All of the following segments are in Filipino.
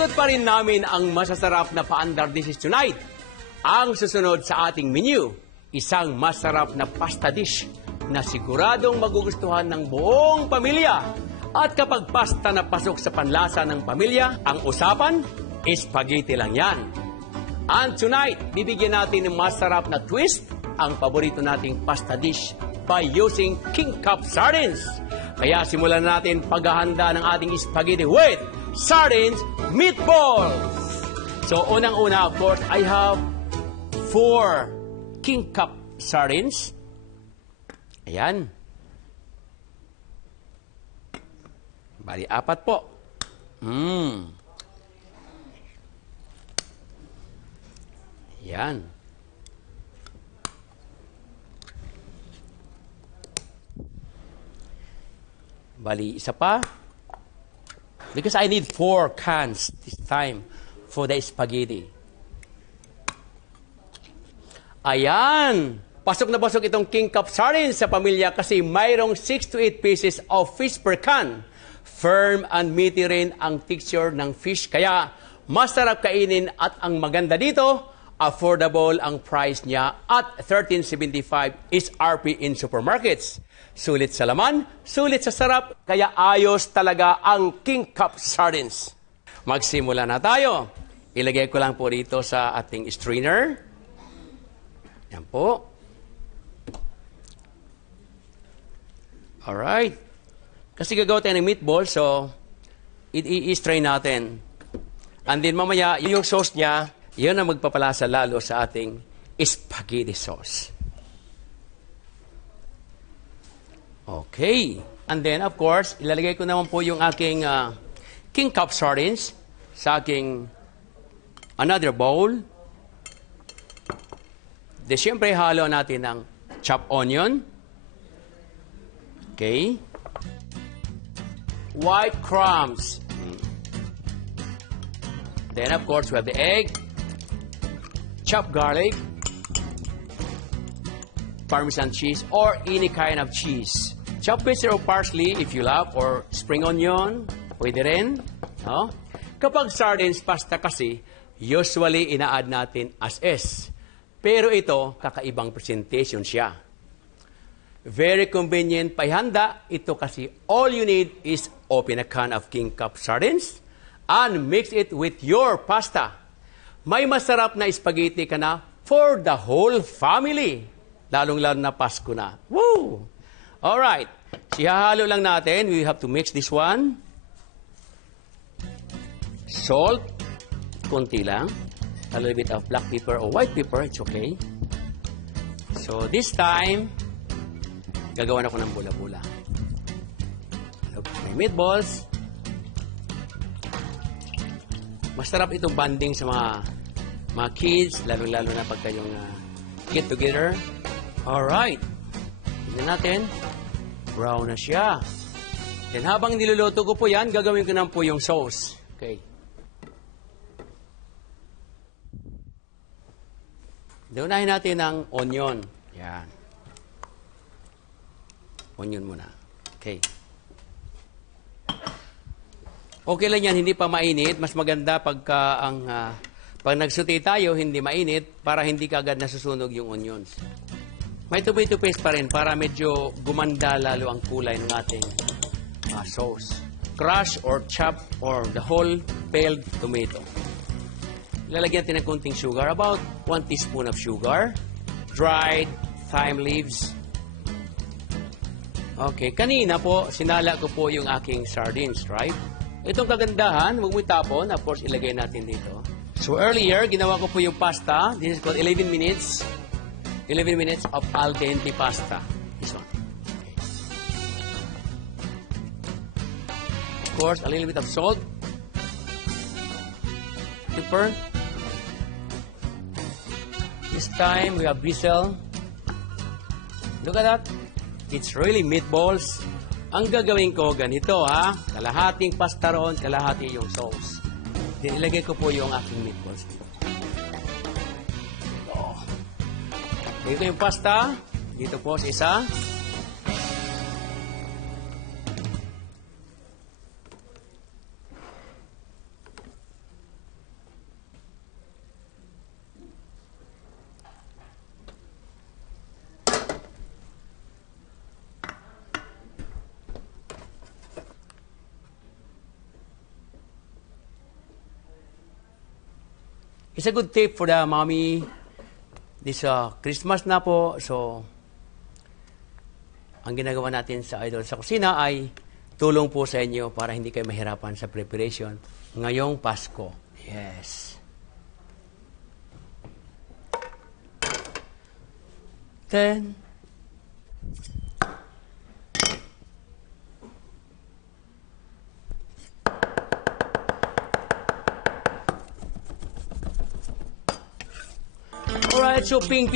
Sasagot pa rin namin ang masasarap na paandar dishes tonight. Ang susunod sa ating menu, isang masarap na pasta dish na siguradong magugustuhan ng buong pamilya. At kapag pasta na pasok sa panlasa ng pamilya, ang usapan, spaghetti lang yan. And tonight, bibigyan natin ng masarap na twist ang paborito nating pasta dish by using King Cup sardines. Kaya simulan natin paghahanda ng ating spaghetti with sardines meatballs. So unang-una, of course, I have 4 King Cup sardines. Ayan. Bali, 4 po. Ayan. Bali, isa pa. Because I need 4 cans this time for the spaghetti. Ayan! Pasok na pasok itong King Cup sardines sa pamilya kasi mayroong 6 to 8 pieces of fish per can. Firm and meaty rin ang texture ng fish. Kaya masarap kainin at ang maganda dito, affordable ang price niya at $13.75 is RP in supermarkets. Sulit sa laman, sulit sa sarap, kaya ayos talaga ang King Cup sardines. Magsimula na tayo. Ilagay ko lang po dito sa ating strainer. Yan po. Alright. Kasi gagawa tayo ng meatball, so i-strain natin. And then mamaya, yung sauce niya, yun ang magpapalasa lalo sa ating spaghetti sauce. Okay. And then, of course, ilalagay ko naman po yung aking King Cup sardines sa aking another bowl. De, siyempre, halo natin ng chopped onion. Okay. White crumbs. Then, of course, we have the egg, chopped garlic, Parmesan cheese, or any kind of cheese. Chopped basil or parsley if you love, or spring onion, pwede rin. No? Kapag sardines pasta kasi, usually ina-add natin as is. Pero ito, kakaibang presentation siya. Very convenient paihanda. Ito kasi all you need is open a can of King Cup sardines and mix it with your pasta. May masarap na spaghetti ka na for the whole family. Lalong-lalo na Pasko na. Woo! Alright. Sihahalo lang natin. We have to mix this one. Salt. Konti lang. A little bit of black pepper or white pepper. It's okay. So this time, gagawan ako ng bula-bula. My meatballs. Masarap itong banding sa mga kids, lalo-lalo na pag kayong get together. Alright. Tignan natin. Brown na siya. Then habang niluluto ko po yan, gagawin ko na po yung sauce. Okay. Unahin natin ang onion. Yan. Onion muna. Okay. Okay lang yan, hindi pa mainit. Mas maganda pagka pag nagsuti tayo, hindi mainit para hindi kaagad nasusunog yung onions. May tomato paste pa rin para medyo gumanda lalo ang kulay ng ating sauce. Crush or chop or the whole peeled tomato. Lalagyan natin ng konting sugar, about 1 teaspoon of sugar. Dried thyme leaves. Okay, kanina po, sinala ko po yung aking sardines, right? Itong kagandahan, huwag mo itapon. Of course, ilagay natin dito. So earlier, ginawa ko po yung pasta. This is called 11 minutes. 11 minutes of al dente pasta. This one. Okay. Of course, a little bit of salt. Pepper. This time, we have basil. Look at that. It's really meatballs. Ang gagawin ko, ganito ha. Kalahating pasta roon, kalahati yung sauce. Then, ilagay ko po yung aking meatballs. Dito yung pasta. Dito po sa isa. It's a good tip for the mommy. This Christmas na po, so ang ginagawa natin sa Idol sa Kusina ay tulong po sa inyo para hindi kayo mahirapan sa preparation ngayong Pasko. Yes. Then, alright, so ping.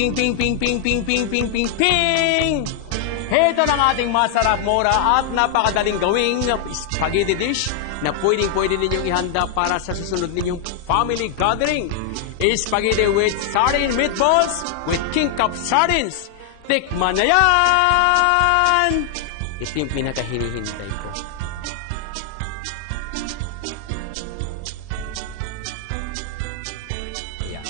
Ito ng ating masarap, mura at napakadaling gawing spaghetti dish na pwede ninyong ihanda para sa susunod ninyong family gathering. Spaghetti with sardine meatballs with king cup sardines. Tikman na yan! Ito yung pinakahinihintay ko. Ayan.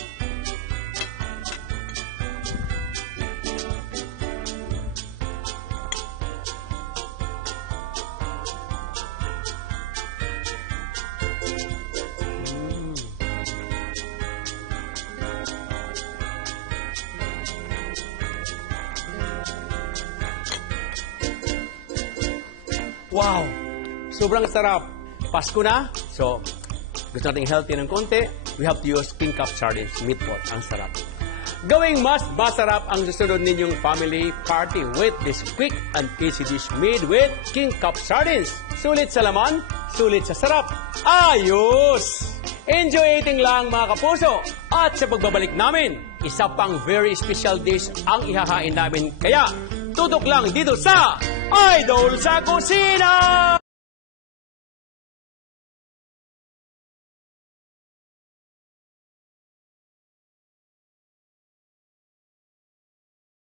Wow! Sobrang sarap. Pasko na. So, gusto natin healthy ng konti. We have to use king cup sardines, meatball. Ang sarap. Gawing mas masarap ang susunod ninyong family party with this quick and easy dish made with king cup sardines. Sulit sa laman, sulit sa sarap. Ayos! Enjoy eating lang mga kapuso. At sa pagbabalik namin, isa pang very special dish ang ihahain namin. Kaya, tutok lang dito sa Idol sa Kusina!